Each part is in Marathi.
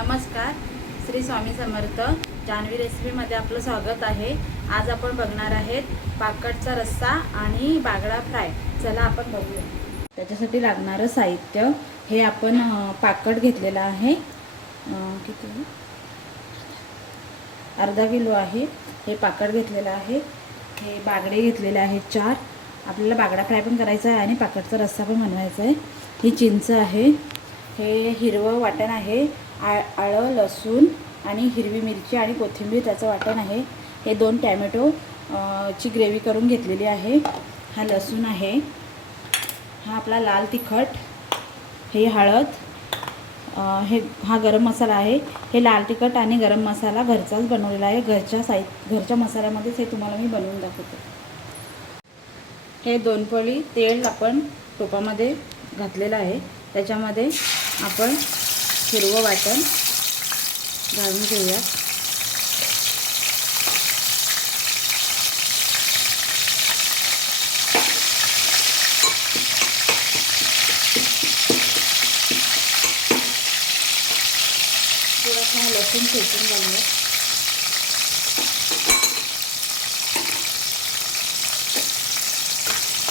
नमस्कार श्री स्वामी समर्थ. जान्हवी रेसिपीमध्ये आपलं स्वागत आहे. आज आपण बघणार आहेत पाकडचा रस्सा आणि बागडा फ्राय. चला आपण बघूया. त्याच्यासाठी लागणारं साहित्य हे आपण पाकट पाकड घेतलेलं आहे. किती अर्धा किलो आहे. हे पाकड घेतलेलं आहे. हे बागडे घेतलेले आहेत चार. आपल्याला बागडा फ्राय पण करायचा आहे आणि पाकडचा रस्सा पण बनवायचा आहे. ही चिंच आहे. हे हिरवं वाटण आहे. आ आळं लसूण आणि हिरवी मिरची आणि कोथिंबीर त्याचं वाटण आहे. हे दोन टॅमॅटो ची ग्रेव्ही करून घेतलेली आहे. हा लसूण आहे. हा आपला लाल तिखट हे हळद हे हा गरम मसाला आहे. हे लाल तिखट आणि गरम मसाला घरचाच बनवलेला आहे. घरच्या साई घरच्या मसाल्यामध्येच हे तुम्हाला मी बनवून दाखवते. हे दोन पळी तेल आपण टोपामध्ये घातलेलं आहे. त्याच्यामध्ये आपण हिरवं वाटण घालून घेऊया. थोडासा लसूण ठेचून घालूया.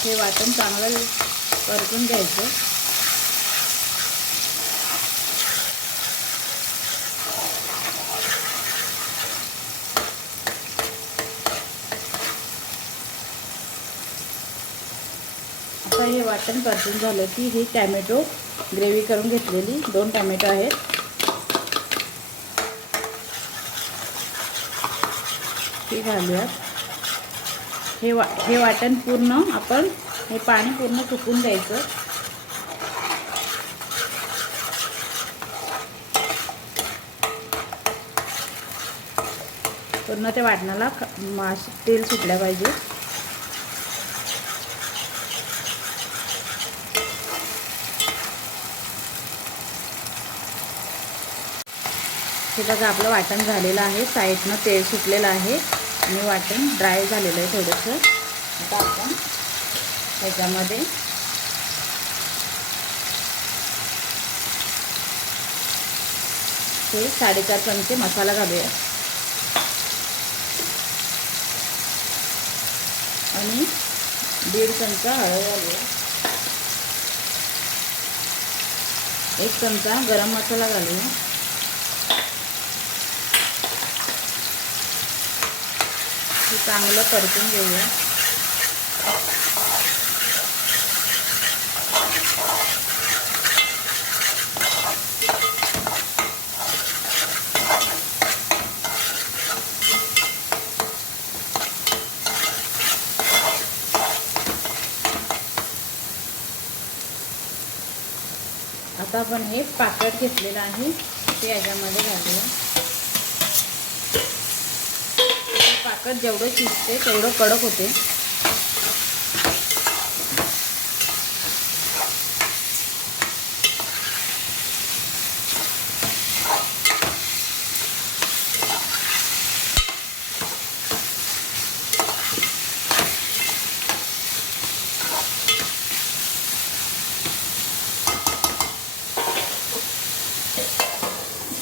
हे वाटण चांगलं परतून घ्यायचं. वाटण परतून झालं की ही टॅमॅटो ग्रेव्ही करून घेतलेली. दोन टॅमॅटो आहेत. ती घालूयात. हे वा हे वाटण पूर्ण आपण हे पाणी पूर्ण सुकून द्यायचं. पूर्ण ते वाटणाला ख- मास तेल सुटल्या पाहिजे. हे बघा आपलं वाटण झालेलं आहे. साईडनं तेल सुटलेलं आहे आणि वाटण ड्राय झालेलं आहे थोडंसं. आता आपण त्याच्यामध्ये हे साडेचार चमचे मसाला घालूया. आणि दीड चमचा हळद घालूया. एक चमचा गरम मसाला घालूया. चांगलं परतून घेऊया. आता आपण हे पाकट घेतलेलं आहे ते याच्यामध्ये घालूया. पाकट जेवढं शिजते तेवढं कडक होते.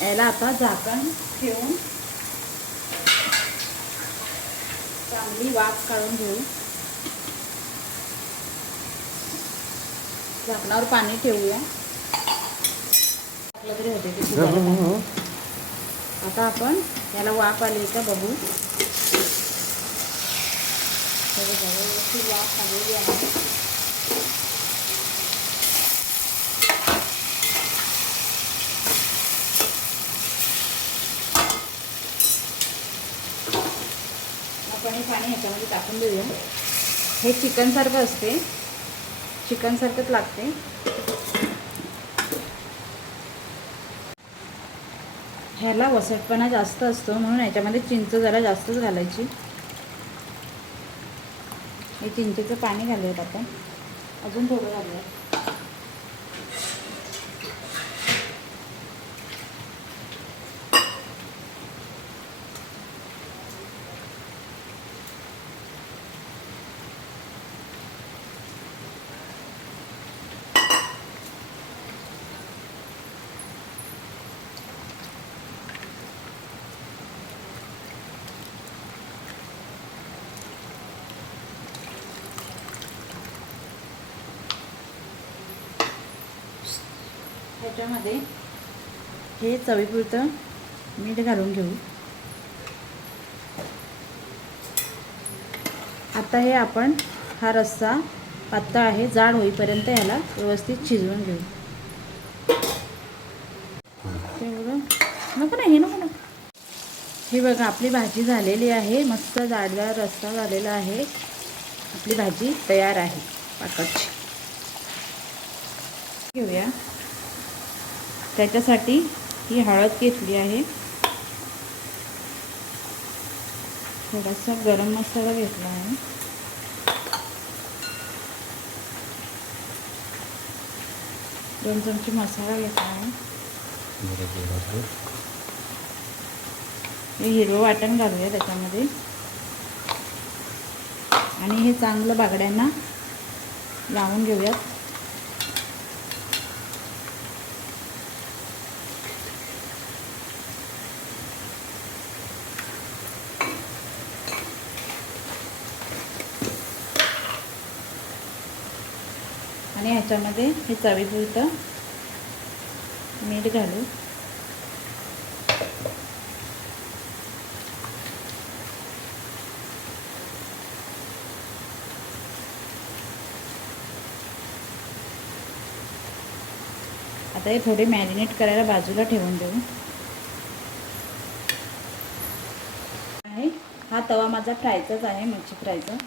याला आता झाकण ठेवून चांगली वाफ काढून घेऊ. झाकणावर पाणी ठेवूया. टाकलं तरी होते ते शिजायला पाणी. आता आपण याला वाफ आली का बघू. वाफ आलेली आहे. पाणी ह्याच्यामध्ये टाकून देऊया. हे चिकनसारखं असते. चिकनसारखंच लागते. ह्याला वसटपणा जास्त असतो म्हणून ह्याच्यामध्ये चिंच जरा जास्तच घालायची. हे चिंचेचं पाणी घालूयात आपण. अजून थोडं घालूयात. ह्याच्यामध्ये हे चवीपुरतं मीठ घालून घेऊ. आता हे आपण हा रस्सा पातळ आहे जाड होईपर्यंत याला व्यवस्थित शिजवून घेऊ. तेवढं नको ना हे नको ना. हे बघा आपली भाजी झालेली आहे. मस्त जाडगार रस्सा झालेला आहे. आपली भाजी तयार आहे पाकटची घेऊया. त्याच्यासाठी ही हळद घेतली आहे. थोडासा गरम मसाला घेतला आहे. दोन चमचे मसाला घेतला आहे. हिरवं वाटण घालूया त्याच्यामध्ये. आणि हे चांगलं बागड्यांना लावून घेऊयात. आणि ह्याच्यामध्ये हे चवीपुरतं मीठ घालू. आता हे थोडे मॅरिनेट करायला बाजूला ठेवून देऊ. आहे. हा तवा माझा फ्रायचाच आहे मच्छी फ्रायचा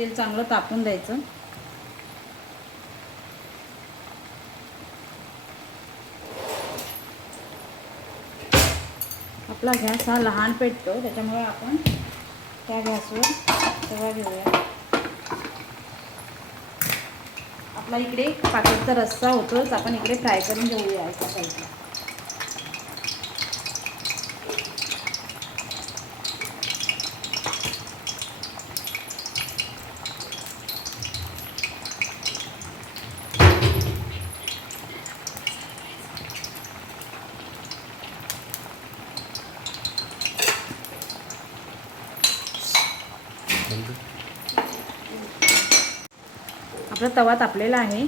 तेल चांगलं तापून द्यायचं. आपला गॅस हा लहान पेटतो त्याच्यामुळे आपण त्या गॅसवर तवा घेऊया. आपला इकडे पाकिटचा रस्सा होतोच आपण इकडे फ्राय करून घेऊया एका साईडला. आपला तवा तापलेला आहे.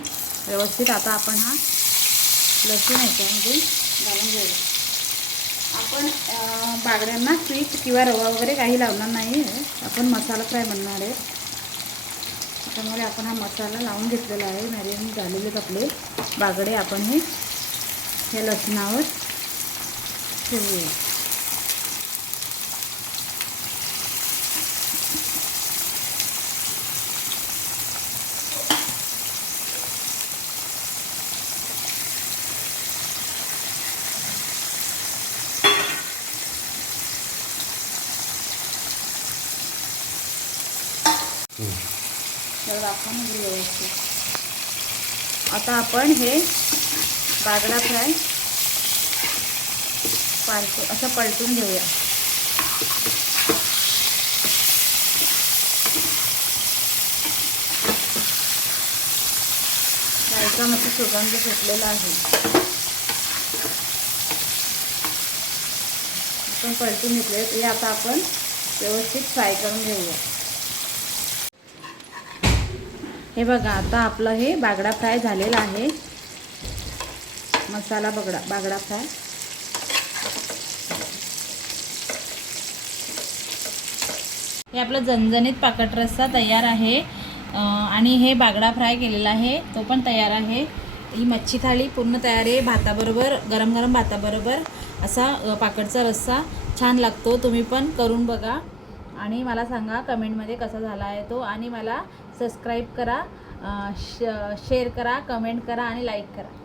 व्यवस्थित आता आपण हा लसूण ह्याच्यामध्ये घालून घेऊया. आपण बागड्यांना पीठ किंवा रवा वगैरे काही लावणार नाही आहे. आपण मसाला फ्राय बनणार आहे. त्यामुळे आपण हा मसाला लावून घेतलेला आहे. मॅरिन झालेले आपले. बागडे आपण हे या लसणावर ठेवूया. तर आपण व्यवस्थित आता आपण हे बागडा फ्राय पालटू असं पलटून घेऊया. त्याचा मस्त सुगंध सुटलेला आहे. आपण पलटून घेतले हे आता आपण व्यवस्थित फ्राय करून घेऊया. हे बघा आता आपलं हे बागडा फ्राय झालेला आहे. मसाला बगडा बागडा फ्राय. हे आपलं झणझणीत पाकट रस्सा तयार आहे. आणि हे बागडा फ्राय केलेला आहे. तो पण तयार आहे. ही मच्छी थाळी पूर्ण तयार आहे. भाताबरोबर गरम गरम भाताबरोबर असा पाकटचा पाकडचा रस्सा छान लागतो. तुम्ही पण करून बघा. आणि मला सांगा कमेंटमध्ये कसा झाला आहे तो. आणि मला सबस्क्राईब करा श शेअर करा कमेंट करा आणि लाईक करा.